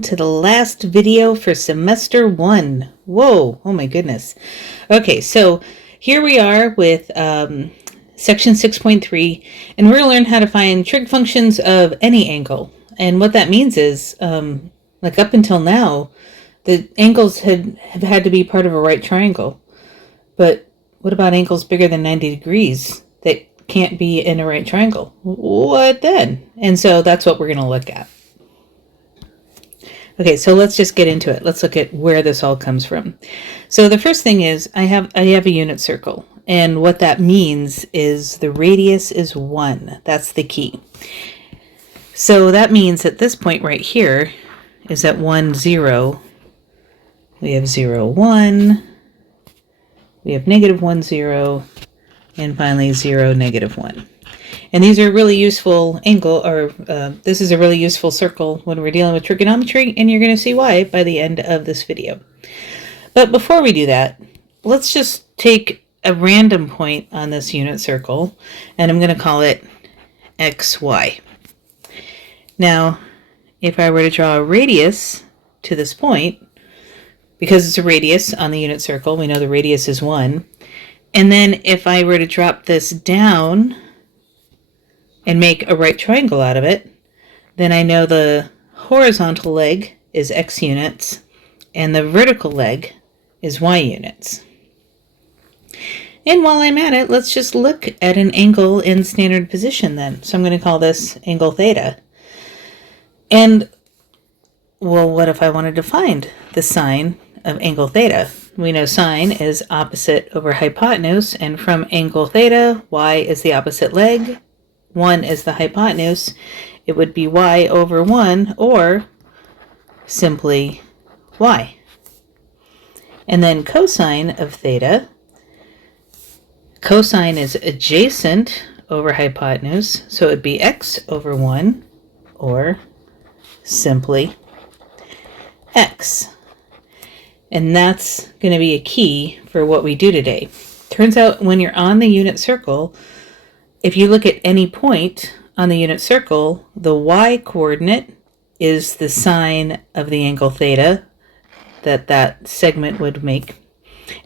To the last video for semester 1. Whoa, oh my goodness. Okay, so here we are with section 6.3, and we're going to learn how to find trig functions of any angle. And what that means is, like up until now, the angles have had to be part of a right triangle. But what about angles bigger than 90 degrees that can't be in a right triangle? What then? And so that's what we're going to look at. Okay, so let's just get into it. Let's look at where this all comes from. So the first thing is I have a unit circle, and what that means is the radius is 1. That's the key. So that means at this point right here is at 1, 0. We have 0, 1. We have -1, 0. And finally 0, -1. And these are really useful this is a really useful circle when we're dealing with trigonometry, and you're going to see why by the end of this video. But before we do that, let's just take a random point on this unit circle, and I'm going to call it xy. Now, if I were to draw a radius to this point, because it's a radius on the unit circle, we know the radius is 1, and then if I were to drop this down and make a right triangle out of it, then I know the horizontal leg is x units and the vertical leg is y units. And while I'm at it, let's just look at an angle in standard position then. So I'm going to call this angle theta. And, well, what if I wanted to find the sine of angle theta? We know sine is opposite over hypotenuse, and from angle theta, y is the opposite leg, 1 is the hypotenuse. It would be y over 1, or simply y. And then cosine of theta, cosine is adjacent over hypotenuse, so it would be x over 1, or simply x. And that's going to be a key for what we do today. Turns out when you're on the unit circle, if you look at any point on the unit circle, the y-coordinate is the sine of the angle theta that segment would make,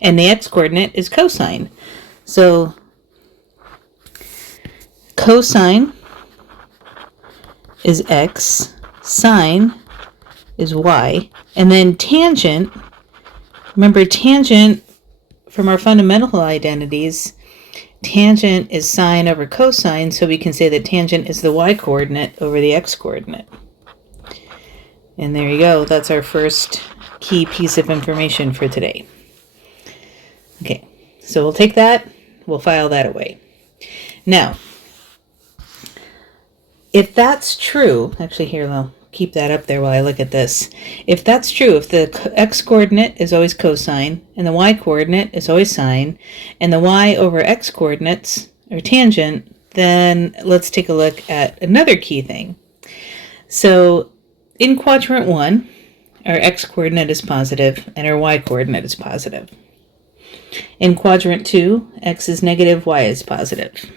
and the x-coordinate is cosine. So cosine is x, sine is y, and then tangent, remember tangent from our fundamental identities, tangent is sine over cosine, so we can say that tangent is the y-coordinate over the x-coordinate. And there you go. That's our first key piece of information for today. Okay, so we'll take that, we'll file that away. Now, if that's true, actually here, I'll keep that up there while I look at this. If that's true, if the x-coordinate is always cosine, and the y-coordinate is always sine, and the y over x-coordinates are tangent, then let's take a look at another key thing. So in quadrant 1, our x-coordinate is positive, and our y-coordinate is positive. In quadrant 2, x is negative, y is positive.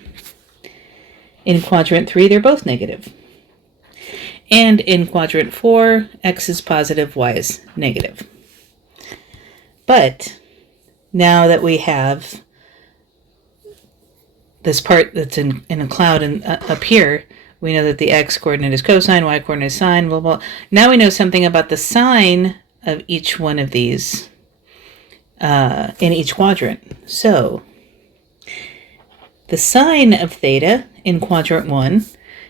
In quadrant 3, they're both negative. And in quadrant 4, x is positive, y is negative. But now that we have this part that's in a cloud and up here, we know that the x-coordinate is cosine, y-coordinate is sine, blah, blah. Now we know something about the sine of each one of these in each quadrant. So the sine of theta in quadrant 1,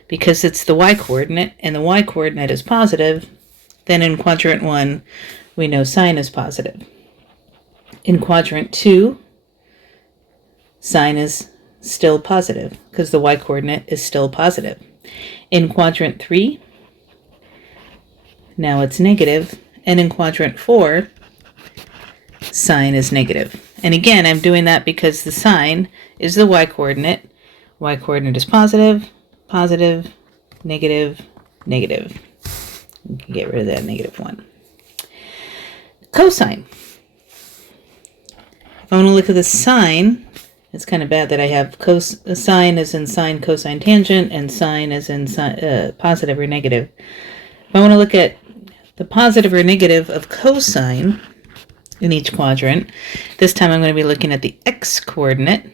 because it's the y-coordinate, and the y-coordinate is positive, then in quadrant 1, we know sine is positive. In quadrant 2, sine is still positive, because the y-coordinate is still positive. In quadrant 3, now it's negative, and in quadrant 4, sine is negative. And again, I'm doing that because the sine is the y-coordinate. Y-coordinate is positive, positive, negative, negative. You can get rid of that -1. Cosine. If I want to look at the sine, it's kind of bad that I have sine as in sine, cosine, tangent, and sine as in positive or negative. If I want to look at the positive or negative of cosine in each quadrant. This time I'm going to be looking at the x-coordinate.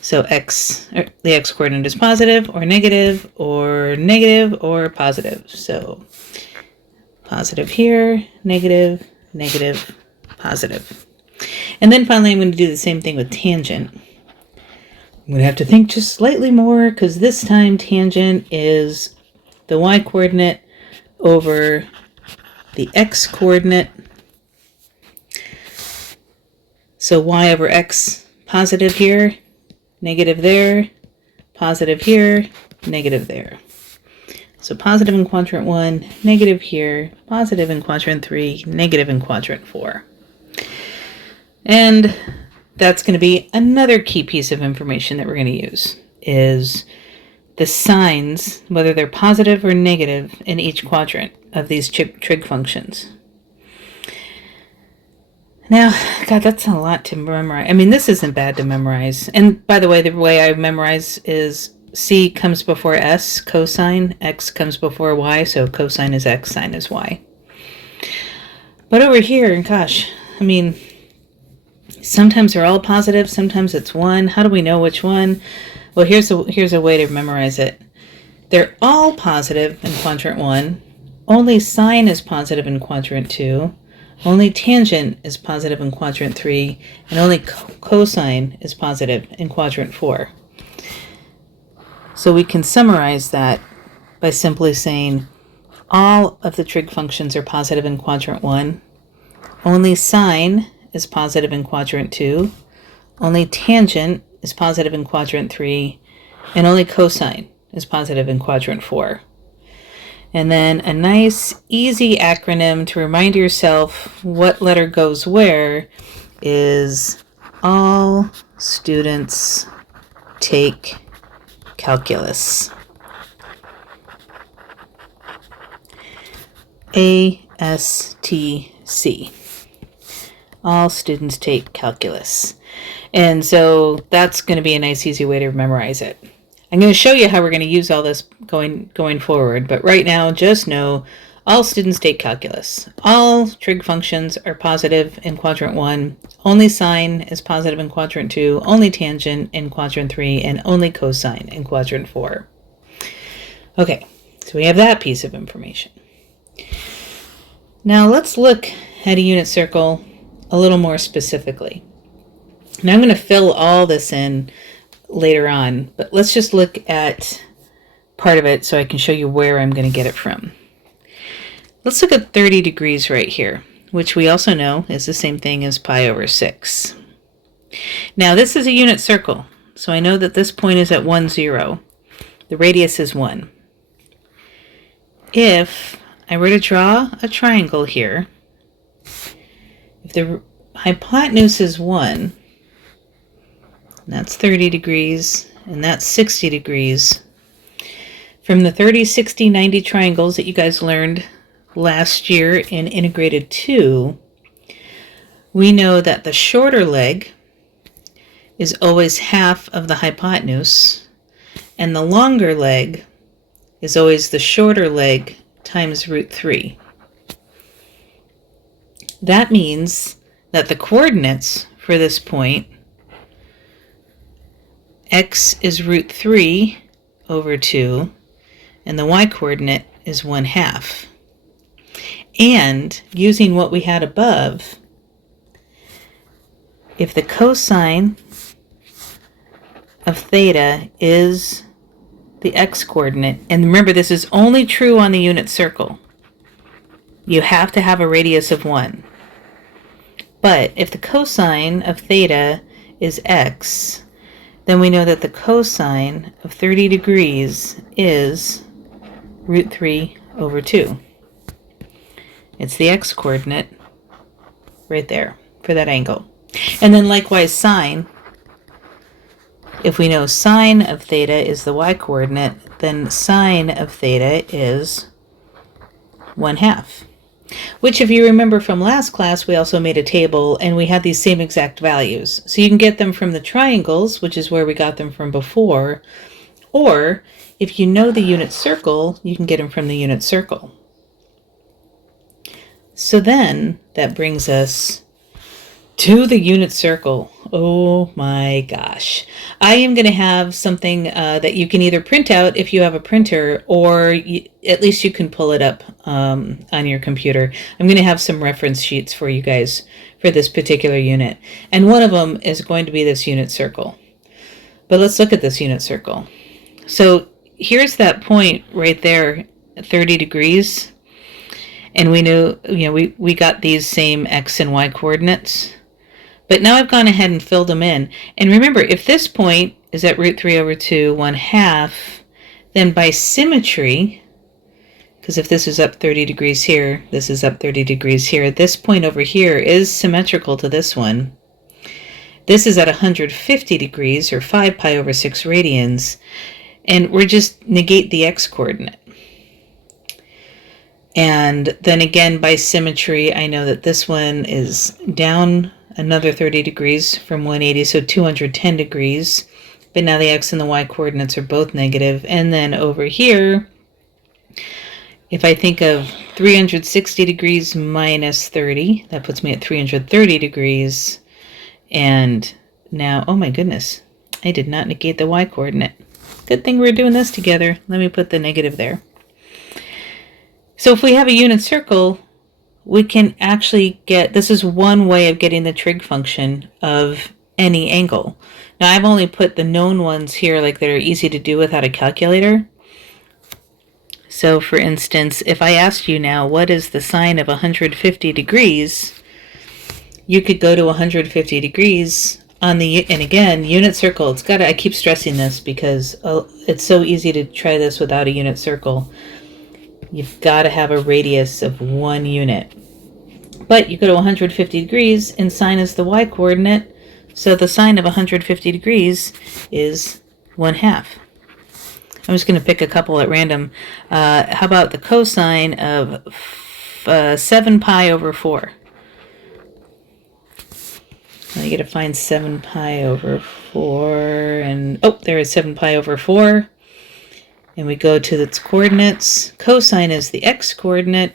So the x-coordinate is positive or negative or positive. So positive here, negative, negative, positive. And then finally I'm going to do the same thing with tangent. I'm going to have to think just slightly more because this time tangent is the y-coordinate over the x-coordinate. So y over x, positive here, negative there, positive here, negative there. So positive in quadrant 1, negative here, positive in quadrant 3, negative in quadrant 4. And that's going to be another key piece of information that we're going to use, is the signs, whether they're positive or negative in each quadrant of these trig functions. Now, God, that's a lot to memorize. I mean, this isn't bad to memorize. And by the way I memorize is C comes before S, cosine, X comes before Y, so cosine is X, sine is Y. But over here, gosh, I mean, sometimes they're all positive, sometimes it's one. How do we know which one? Well, here's a way to memorize it. They're all positive in quadrant 1. Only sine is positive in quadrant 2. Only tangent is positive in quadrant 3, and only cosine is positive in quadrant 4. So we can summarize that by simply saying all of the trig functions are positive in quadrant 1. Only sine is positive in quadrant 2. Only tangent is positive in quadrant 3, and only cosine is positive in quadrant 4. And then a nice, easy acronym to remind yourself what letter goes where is all students take calculus. ASTC. All students take calculus. And so that's going to be a nice, easy way to memorize it. I'm going to show you how we're going to use all this going forward, but right now just know all students take calculus. All trig functions are positive in quadrant 1. Only sine is positive in quadrant 2, only tangent in quadrant 3, and only cosine in quadrant 4. Okay, so we have that piece of information. Now let's look at a unit circle a little more specifically. Now I'm going to fill all this in later on, but let's just look at part of it so I can show you where I'm going to get it from. Let's look at 30 degrees right here, which we also know is the same thing as pi over 6. Now this is a unit circle, so I know that this point is at 1, 0. The radius is 1. If I were to draw a triangle here, if the hypotenuse is 1, that's 30 degrees, and that's 60 degrees. From the 30, 60, 90 triangles that you guys learned last year in Integrated 2, we know that the shorter leg is always half of the hypotenuse, and the longer leg is always the shorter leg times root 3. That means that the coordinates for this point, x is root 3 over 2, and the y-coordinate is 1/2. And using what we had above, if the cosine of theta is the x-coordinate, and remember this is only true on the unit circle, you have to have a radius of 1. But if the cosine of theta is x, then we know that the cosine of 30 degrees is root 3 over 2. It's the x-coordinate right there for that angle. And then likewise sine, if we know sine of theta is the y-coordinate, then sine of theta is 1/2. Which, if you remember from last class, we also made a table and we had these same exact values. So you can get them from the triangles, which is where we got them from before, or if you know the unit circle, you can get them from the unit circle. So then that brings us to the unit circle. Oh my gosh. I am going to have something that you can either print out if you have a printer, or at least you can pull it up on your computer. I'm going to have some reference sheets for you guys for this particular unit. And one of them is going to be this unit circle. But let's look at this unit circle. So here's that point right there, 30 degrees. And we knew, we got these same x and y coordinates. But now I've gone ahead and filled them in. And remember, if this point is at root 3 over 2, 1/2, then by symmetry, because if this is up 30 degrees here, this is up 30 degrees here, this point over here is symmetrical to this one. This is at 150 degrees, or 5 pi over 6 radians, and we're just negate the x coordinate. And then again, by symmetry, I know that this one is down another 30 degrees from 180, so 210 degrees. But now the x and the y coordinates are both negative. And then over here, if I think of 360 degrees minus 30, that puts me at 330 degrees. And now, oh my goodness, I did not negate the y coordinate. Good thing we're doing this together. Let me put the negative there. So if we have a unit circle, we can actually get, this is one way of getting the trig function of any angle. Now I've only put the known ones here, like that are easy to do without a calculator. So for instance, if I asked you now, what is the sine of 150 degrees? You could go to 150 degrees on the, and again, unit circle, it's got to, I keep stressing this because it's so easy to try this without a unit circle. You've got to have a radius of 1 unit. But you go to 150 degrees, and sine is the y coordinate, so the sine of 150 degrees is 1/2. I'm just going to pick a couple at random. How about the cosine of 7 pi over 4? Now you got to find 7 pi over 4, and oh, there is 7 pi over 4. And we go to its coordinates. Cosine is the x coordinate.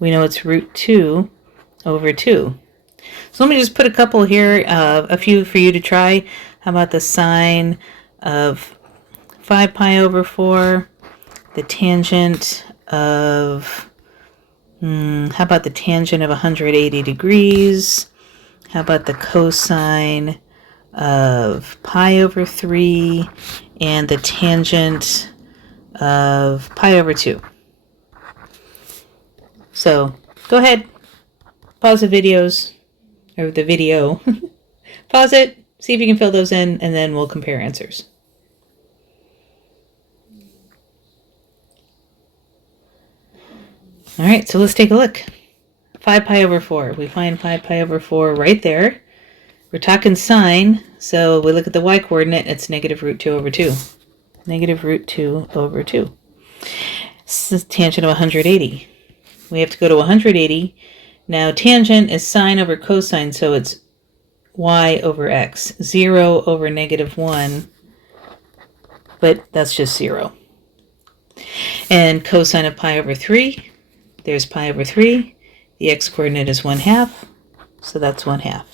We know it's root 2 over 2. So let me just put a couple here, a few for you to try. How about the sine of 5 pi over 4? The tangent of, how about the tangent of 180 degrees? How about the cosine of pi over 3? And the tangent of pi over 2. So go ahead, pause the videos, or the video, pause it, see if you can fill those in, and then we'll compare answers. All right, so let's take a look. 5 pi over 4. We find 5 pi over 4 right there. We're talking sine, so we look at the y coordinate, it's negative root 2 over 2. Negative root 2 over 2. This is tangent of 180. We have to go to 180. Now tangent is sine over cosine, so it's y over x. 0 over negative 1, but that's just 0. And cosine of pi over 3, there's pi over 3. The x coordinate is 1/2, so that's 1/2.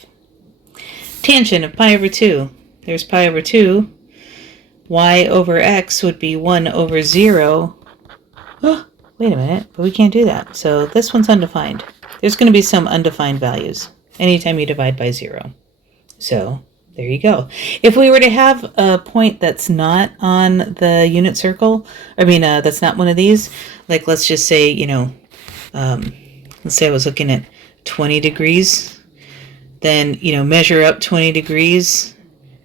Tangent of pi over 2, there's pi over 2. Y over x would be 1 over 0. Oh, wait a minute, but we can't do that. So this one's undefined. There's going to be some undefined values anytime you divide by 0. So there you go. If we were to have a point that's not on the unit circle, that's not one of these, like let's just say, let's say I was looking at 20 degrees, then, measure up 20 degrees,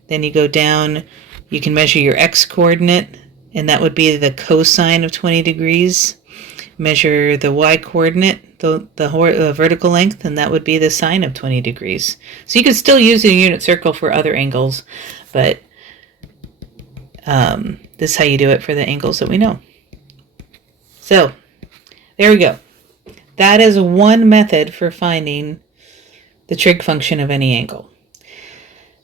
then you go down, you can measure your x coordinate, and that would be the cosine of 20 degrees. Measure the y coordinate, the vertical length, and that would be the sine of 20 degrees. So you could still use a unit circle for other angles, but this is how you do it for the angles that we know. So there we go. That is one method for finding the trig function of any angle.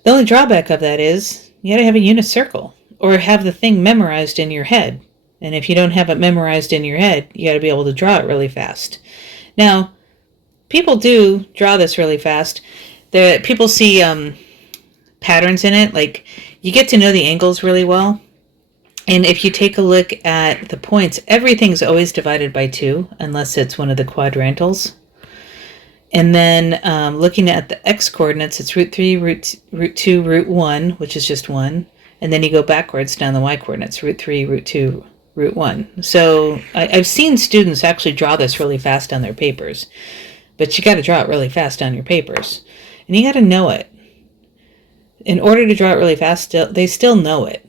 The only drawback of that is you gotta have a unit circle or have the thing memorized in your head. And if you don't have it memorized in your head, you gotta be able to draw it really fast. Now, people do draw this really fast. People see patterns in it, like you get to know the angles really well. And if you take a look at the points, everything's always divided by 2, unless it's one of the quadrantals. And then looking at the x-coordinates, it's root 3, root 2, root 1, which is just 1. And then you go backwards down the y-coordinates, root 3, root 2, root 1. So I've seen students actually draw this really fast on their papers. But you got to draw it really fast on your papers. And you got to know it. In order to draw it really fast, they still know it.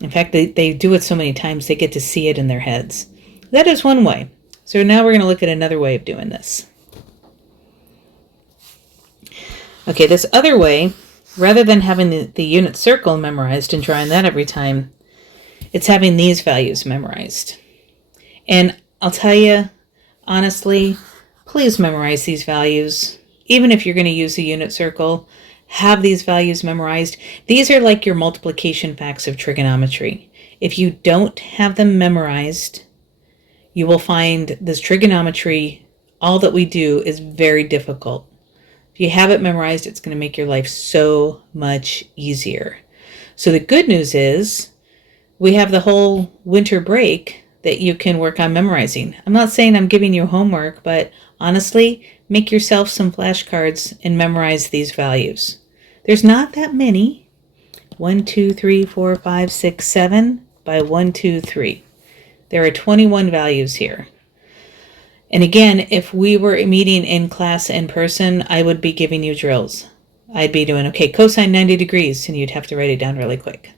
In fact, they do it so many times, they get to see it in their heads. That is one way. So now we're going to look at another way of doing this. Okay, this other way, rather than having the unit circle memorized and drawing that every time, it's having these values memorized. And I'll tell you, honestly, please memorize these values. Even if you're going to use a unit circle, have these values memorized. These are like your multiplication facts of trigonometry. If you don't have them memorized, you will find this trigonometry, all that we do, is very difficult. If you have it memorized, it's going to make your life so much easier. So the good news is we have the whole winter break that you can work on memorizing. I'm not saying I'm giving you homework, but honestly, make yourself some flashcards and memorize these values. There's not that many. 1, 2, 3, 4, 5, 6, 7 by 1, 2, 3. There are 21 values here. And again, if we were meeting in class in person, I would be giving you drills. I'd be doing, okay, cosine 90 degrees, and you'd have to write it down really quick.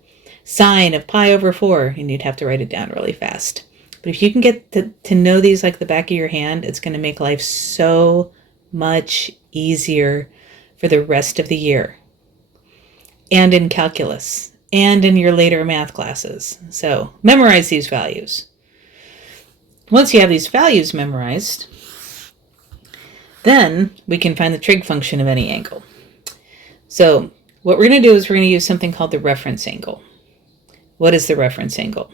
Sine of pi over 4, and you'd have to write it down really fast. But if you can get to know these like the back of your hand, it's going to make life so much easier for the rest of the year. And in calculus, and in your later math classes. So memorize these values. Once you have these values memorized, then we can find the trig function of any angle. So what we're going to do is we're going to use something called the reference angle. What is the reference angle?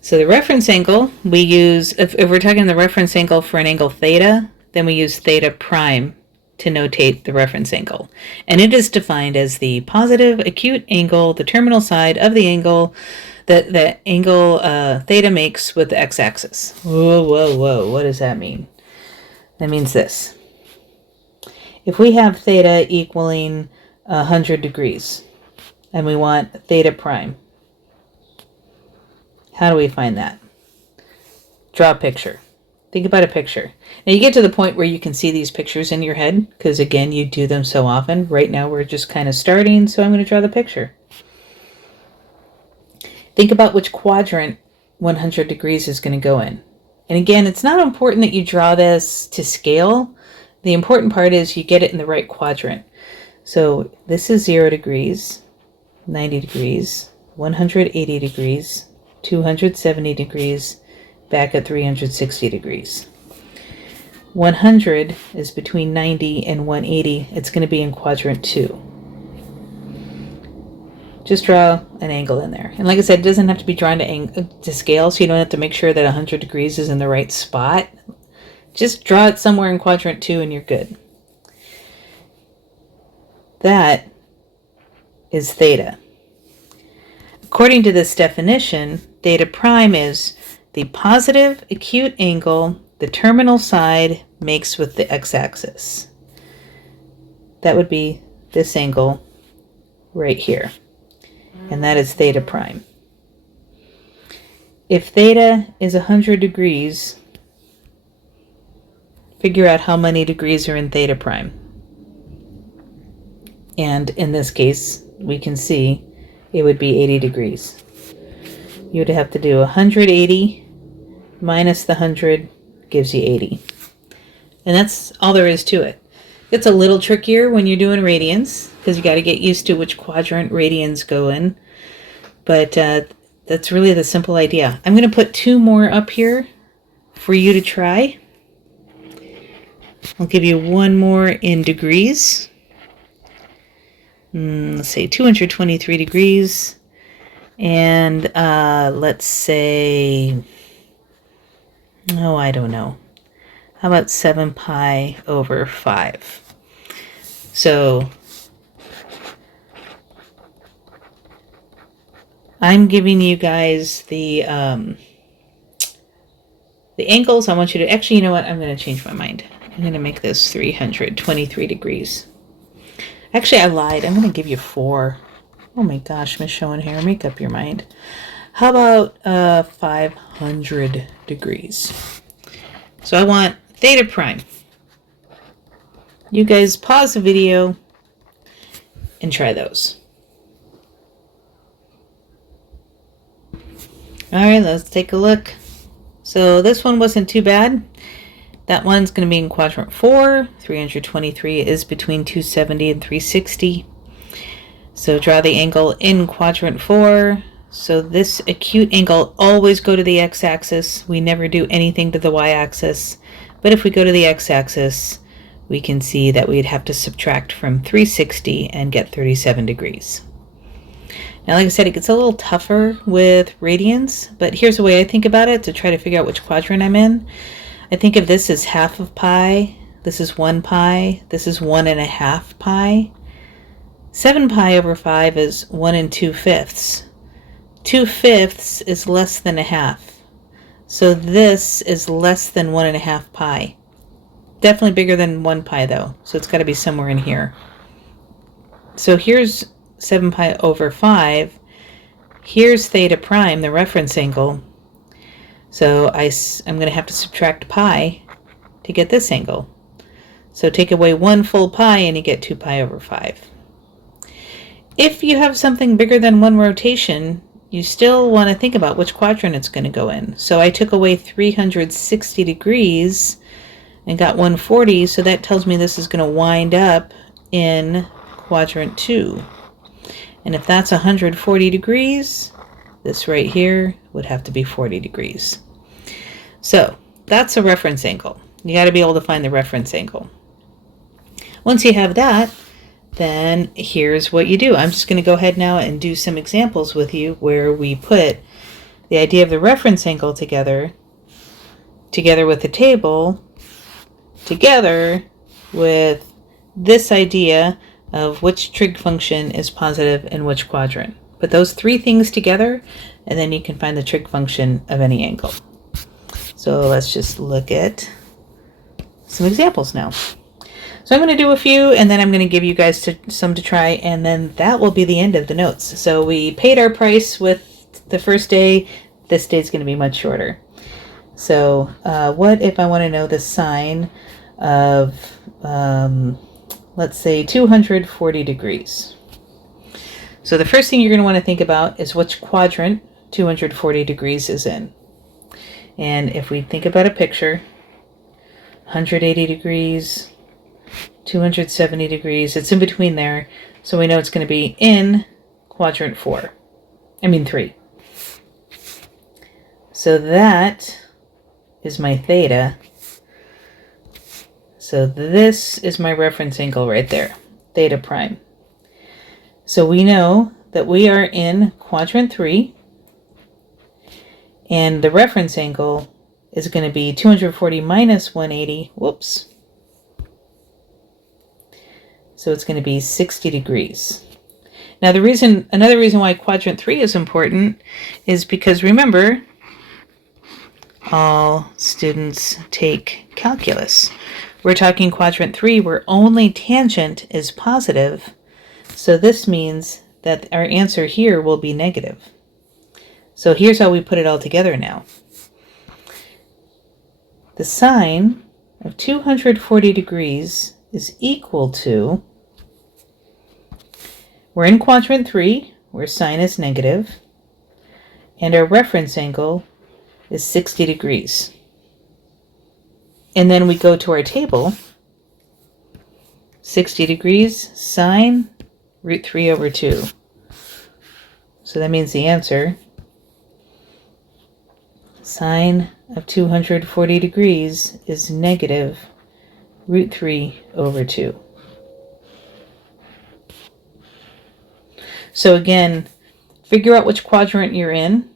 So the reference angle, we use, if we're talking the reference angle for an angle theta, then we use theta prime to notate the reference angle. And it is defined as the positive acute angle, the terminal side of the angle that the angle theta makes with the x-axis. Whoa, whoa, whoa, what does that mean? That means this. If we have theta equaling 100 degrees, and we want theta prime, how do we find that? Draw a picture. Think about a picture. Now you get to the point where you can see these pictures in your head, because again, you do them so often. Right now we're just kind of starting, so I'm going to draw the picture. Think about which quadrant 100 degrees is going to go in. And again, it's not important that you draw this to scale. The important part is you get it in the right quadrant. So this is 0 degrees, 90 degrees, 180 degrees, 270 degrees, back at 360 degrees. 100 is between 90 and 180. It's going to be in quadrant 2. Just draw an angle in there. And like I said, it doesn't have to be drawn to scale, so you don't have to make sure that 100 degrees is in the right spot. Just draw it somewhere in quadrant 2 and you're good. That is theta. According to this definition, theta prime is the positive acute angle the terminal side makes with the x-axis. That would be this angle right here. And that is theta prime. If theta is 100 degrees, figure out how many degrees are in theta prime. And in this case, we can see it would be 80 degrees. You would have to do 180 minus the 100 gives you 80. And that's all there is to it. It's a little trickier when you're doing radians, because you got to get used to which quadrant radians go in. But that's really the simple idea. I'm going to put 2 more up here for you to try. I'll give you 1 more in degrees. Let's say 223 degrees. And let's say, oh, I don't know. How about 7 pi over 5? So I'm giving you guys the angles. I want you to, actually, you know what? I'm going to change my mind. I'm going to make this 323 degrees. Actually, I lied. I'm going to give you 4. Oh my gosh, Miss Show and Hair, make up your mind. How about 500 degrees? So I want theta prime. You guys pause the video and try those. All right, let's take a look. So this one wasn't too bad. That one's going to be in quadrant 4. 323 is between 270 and 360. So draw the angle in quadrant 4. So this acute angle, always go to the x-axis. We never do anything to the y-axis. But if we go to the x-axis, we can see that we'd have to subtract from 360 and get 37 degrees. Now, like I said, it gets a little tougher with radians, but here's the way I think about it to try to figure out which quadrant I'm in. I think of this as half of pi, this is 1 pi, this is 1.5 pi. 7 pi over 5 is 1 2/5. 2/5 is less than a half. So this is less than 1.5 pi. Definitely bigger than 1 pi though, so it's got to be somewhere in here. So here's 7 pi over 5. Here's theta prime, the reference angle. So I'm going to have to subtract pi to get this angle. So take away 1 full pi and you get 2 pi over 5. If you have something bigger than 1 rotation, you still want to think about which quadrant it's going to go in. So I took away 360 degrees and got 140, so that tells me this is going to wind up in quadrant 2. And if that's 140 degrees, this right here would have to be 40 degrees. So that's a reference angle. You got to be able to find the reference angle. Once you have that, then here's what you do. I'm just going to go ahead now and do some examples with you where we put the idea of the reference angle together with the table, together with this idea of which trig function is positive in which quadrant. Put those 3 things together, and then you can find the trig function of any angle. So let's just look at some examples now. So I'm going to do a few, and then I'm going to give you guys some to try, and then that will be the end of the notes. So we paid our price with the first day. This day is going to be much shorter. So what if I want to know the sine of, let's say, 240 degrees? So the first thing you're going to want to think about is which quadrant 240 degrees is in. And if we think about a picture, 180 degrees, 270 degrees, it's in between there, so we know it's going to be in quadrant 3. So that is my theta. So this is my reference angle right there, theta prime. So we know that we are in quadrant 3, and the reference angle is going to be 240 minus 180, whoops. So it's going to be 60 degrees. Now another reason why quadrant 3 is important is because, remember, all students take calculus. We're talking quadrant 3 where only tangent is positive. So this means that our answer here will be negative. So here's how we put it all together now. The sine of 240 degrees is equal to, we're in quadrant 3, where sine is negative, and our reference angle is 60 degrees. And then we go to our table, 60 degrees, sine root 3 over 2. So that means the answer, sine of 240 degrees is negative root 3 over 2. So again, figure out which quadrant you're in,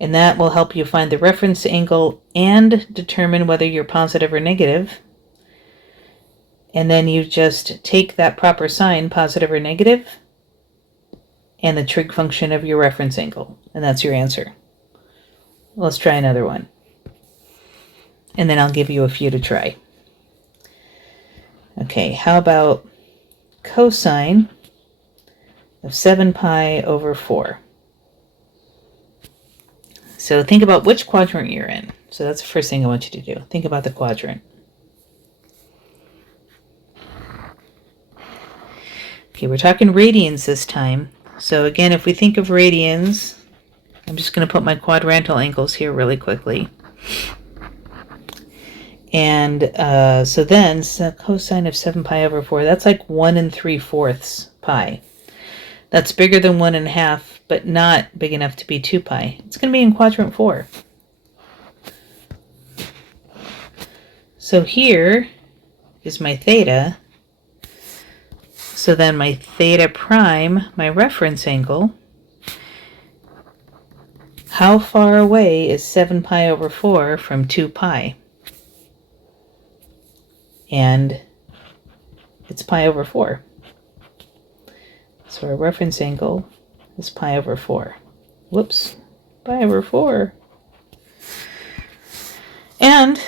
And that will help you find the reference angle and determine whether you're positive or negative. And then you just take that proper sign, positive or negative, and the trig function of your reference angle. And that's your answer. Let's try another one. And then I'll give you a few to try. Okay, how about cosine of 7 pi over 4? So think about which quadrant you're in. So that's the first thing I want you to do. Think about the quadrant. Okay, we're talking radians this time. So again, if we think of radians, I'm just going to put my quadrantal angles here really quickly. And so cosine of 7 pi over 4, that's like 1 3/4 pi. That's bigger than 1 1/2, but not big enough to be 2 pi. It's going to be in quadrant 4. So here is my theta. So then my theta prime, my reference angle, how far away is 7 pi over 4 from 2 pi? And it's pi over 4. So our reference angle is pi over 4. Whoops, pi over 4. And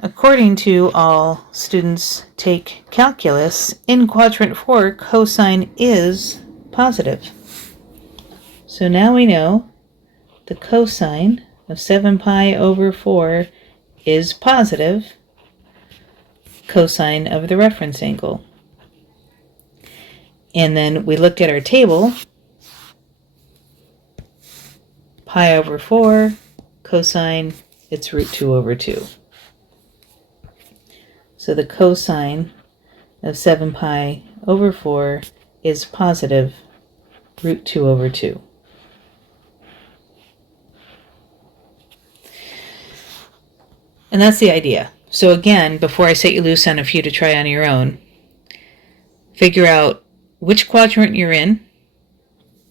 according to all students take calculus, in quadrant 4, cosine is positive. So now we know the cosine of 7 pi over 4 is positive cosine of the reference angle. And then we looked at our table. Pi over 4, cosine, it's root 2 over 2. So the cosine of 7 pi over 4 is positive root 2 over 2. And that's the idea. So again, before I set you loose on a few to try on your own, figure out which quadrant you're in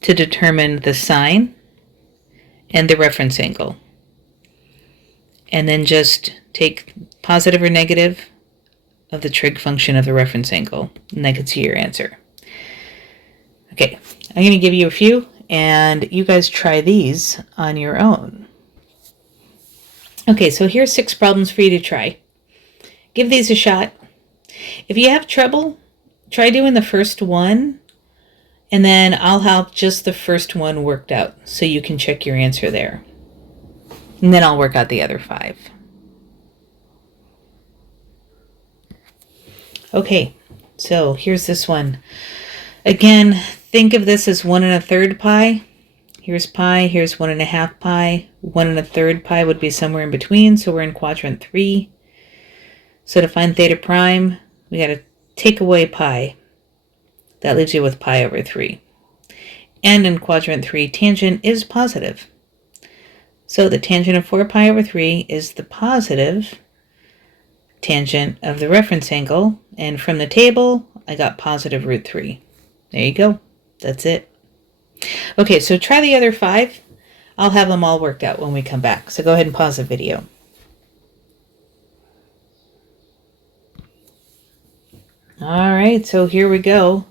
to determine the sign and the reference angle. And then just take positive or negative of the trig function of the reference angle, and that gets you your answer. Okay, I'm going to give you a few, and you guys try these on your own. Okay, so here's 6 problems for you to try. Give these a shot. If you have trouble, try doing the first one, and then I'll have just the first one worked out so you can check your answer there. And then I'll work out the other 5. Okay, so here's this one. Again, think of this as 1 1/3 pi. Here's pi, here's 1 1/2 pi. 1 1/3 pi would be somewhere in between, so we're in quadrant 3. So to find theta prime, we got to take away pi. That leaves you with pi over 3. And in quadrant 3, tangent is positive. So the tangent of 4 pi over 3 is the positive tangent of the reference angle. And from the table, I got positive root 3. There you go. That's it. Okay, so try the other 5. I'll have them all worked out when we come back. So go ahead and pause the video. All right, so here we go.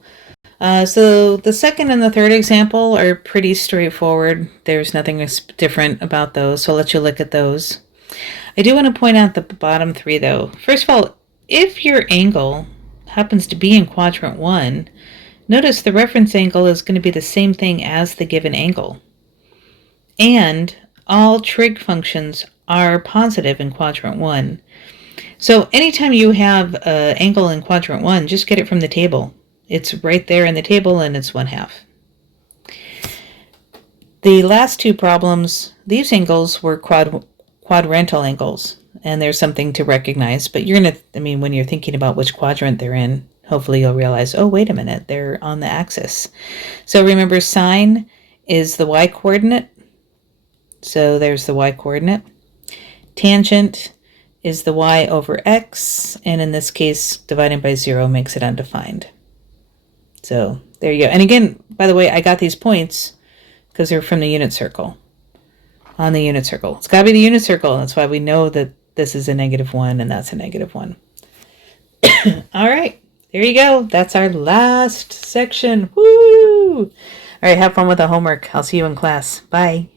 So the second and the third example are pretty straightforward. There's nothing different about those, so I'll let you look at those. I do want to point out the bottom 3, though. First of all, if your angle happens to be in quadrant 1, notice the reference angle is going to be the same thing as the given angle. And all trig functions are positive in quadrant 1. So anytime you have an angle in quadrant 1, just get it from the table. It's right there in the table, and it's 1/2. The last 2 problems, these angles were quadrantal angles, and there's something to recognize. But you're going to, when you're thinking about which quadrant they're in, hopefully you'll realize, oh, wait a minute, they're on the axis. So remember, sine is the y-coordinate. So there's the y-coordinate. Tangent is the y over x, and in this case, dividing by 0 makes it undefined. So there you go. And again, by the way, I got these points because they're from the unit circle. on the unit circle. It's got to be the unit circle. That's why we know that this is a -1 and that's a -1. All right, there you go. That's our last section. Woo! All right, have fun with the homework. I'll see you in class. Bye.